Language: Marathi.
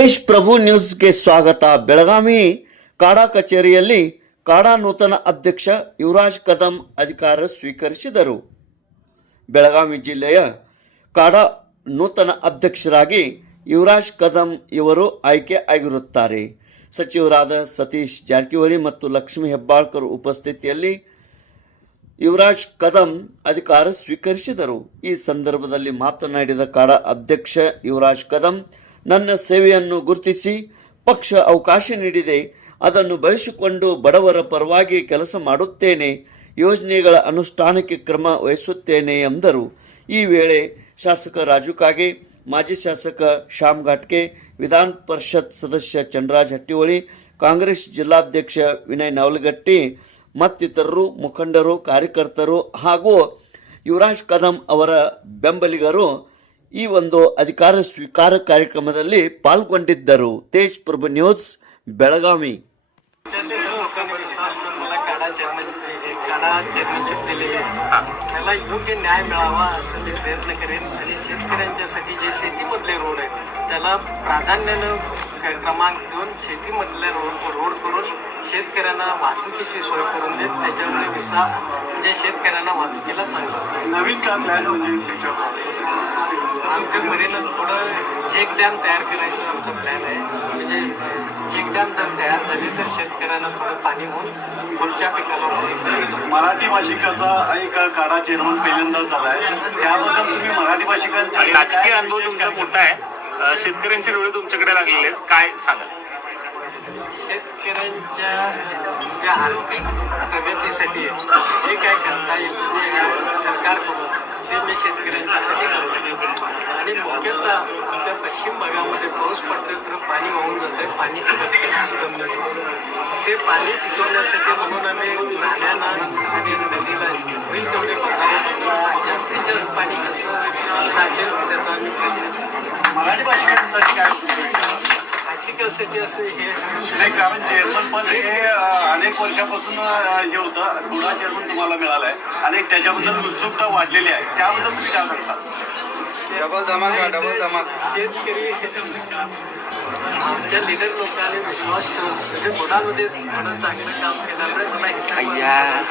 ತೇಜ್ ಪ್ರಭು ನ್ಯೂಸ್ಗೆ ಸ್ವಾಗತ. ಬೆಳಗಾವಿ ಕಾಡಾ ಕಚೇರಿಯಲ್ಲಿ ಕಾಡಾ ನೂತನ ಅಧ್ಯಕ್ಷ ಯುವರಾಜ್ ಕದಂ ಅಧಿಕಾರ ಸ್ವೀಕರಿಸಿದರು. ಬೆಳಗಾವಿ ಜಿಲ್ಲೆಯ ಕಾಡಾ ನೂತನ ಅಧ್ಯಕ್ಷರಾಗಿ ಯುವರಾಜ್ ಕದಂ ಇವರು ಆಯ್ಕೆ ಆಗಿರುತ್ತಾರೆ. ಸಚಿವರಾದ ಸತೀಶ್ ಜಾರಕಿಹೊಳಿ ಮತ್ತು ಲಕ್ಷ್ಮೀ ಹೆಬ್ಬಾಳ್ಕರ್ ಉಪಸ್ಥಿತಿಯಲ್ಲಿ ಯುವರಾಜ್ ಕದಂ ಅಧಿಕಾರ ಸ್ವೀಕರಿಸಿದರು. ಈ ಸಂದರ್ಭದಲ್ಲಿ ಮಾತನಾಡಿದ ಕಾಡಾ ಅಧ್ಯಕ್ಷ ಯುವರಾಜ್ ಕದಂ, ನನ್ನ ಸೇವೆಯನ್ನು ಗುರುತಿಸಿ ಪಕ್ಷ ಅವಕಾಶ ನೀಡಿದೆ, ಅದನ್ನು ಬಳಸಿಕೊಂಡು ಬಡವರ ಪರವಾಗಿ ಕೆಲಸ ಮಾಡುತ್ತೇನೆ, ಯೋಜನೆಗಳ ಅನುಷ್ಠಾನಕ್ಕೆ ಕ್ರಮ ವಹಿಸುತ್ತೇನೆ ಎಂದರು. ಈ ವೇಳೆ ಶಾಸಕ ರಾಜು ಕಾಗೆ, ಮಾಜಿ ಶಾಸಕ ಶ್ಯಾಮ್ ಘಾಟ್ಗೆ, ವಿಧಾನ ಪರಿಷತ್ ಸದಸ್ಯ ಚಂದ್ರರಾಜ್ ಹಟ್ಟಿಹೊಳಿ, ಕಾಂಗ್ರೆಸ್ ಜಿಲ್ಲಾಧ್ಯಕ್ಷ ವಿನಯ್ ನವಲಗಟ್ಟಿ ಮತ್ತಿತರರು, ಮುಖಂಡರು, ಕಾರ್ಯಕರ್ತರು ಹಾಗೂ ಯುವರಾಜ್ ಕದಂ ಅವರ ಬೆಂಬಲಿಗರು ಈ ಒಂದು ಅಧಿಕಾರ ಸ್ವೀಕಾರ ಕಾರ್ಯಕ್ರಮದಲ್ಲಿ ಪಾಲ್ಗೊಂಡಿದ್ದರು. ತೇಜ್ ಪ್ರಭು ನ್ಯೂಸ್, ಬೆಳಗಾವಿ. चेअरमनशिप दिलेली आहे त्याला योग्य न्याय मिळावा असं मी प्रयत्न करेन आणि शेतकऱ्यांच्यासाठी जे शेतीमधले रोड आहेत त्याला प्राधान्यानं क्रमांक देऊन शेतीमधले रोड करून शेतकऱ्यांना वाहतुकीची सोय करून देत, त्याच्यामुळे विसा म्हणजे शेतकऱ्यांना वाहतुकीला चांगलं नवीन काम आमच्या परीनं थोडं चेक डॅम तयार करायचं आमचा प्लॅन आहे. म्हणजे चेक डॅम जर तयार झाले तर शेतकऱ्यांना थोडं पाणी होऊन पुढच्या पिकाला मराठी भाषिकाचा एक काढा चेअरमन पहिल्यांदाच झाला आहे. त्याबद्दल तुम्ही मराठी भाषिकांचा राजकीय अनुभव तुमचा मोठा आहे, शेतकऱ्यांचे डोळे तुमच्याकडे लागलेले आहेत, काय सांगाल? शेतकऱ्यांच्या ज्या आर्थिक प्रगतीसाठी जे काय करता येईल सरकारकडून ते मी शेतकऱ्यांच्यासाठी करतो. आणि मुख्यतः आमच्या पश्चिम भागामध्ये पाऊस पडतोय तर पाणी वाहून जातंय, पाणी जमलं ते पाणी टिकवण्यासाठी म्हणून आम्ही नाल्यांना आणि नदीला होईल तेवढे जास्तीत जास्त पाणी कसं साचेल त्याचा आम्ही प्रयत्न. मराठी भाषिकांसाठी काय भाषिकासाठी असं हे नाही, कारण चेअरमन पण हे अनेक वर्षापासून हे होतं, थोडा चेअरमन तुम्हाला मिळालाय आणि त्याच्याबद्दल उत्सुकता वाढलेली आहे, त्याबद्दल तुम्ही काय सांगता? डबल धमाका शेतकरी आमच्या लिडर लोकांनी विश्वास ठेवून म्हणजे बुडामध्ये थोडं चांगलं काम केल्यामुळे मला चांगलं काम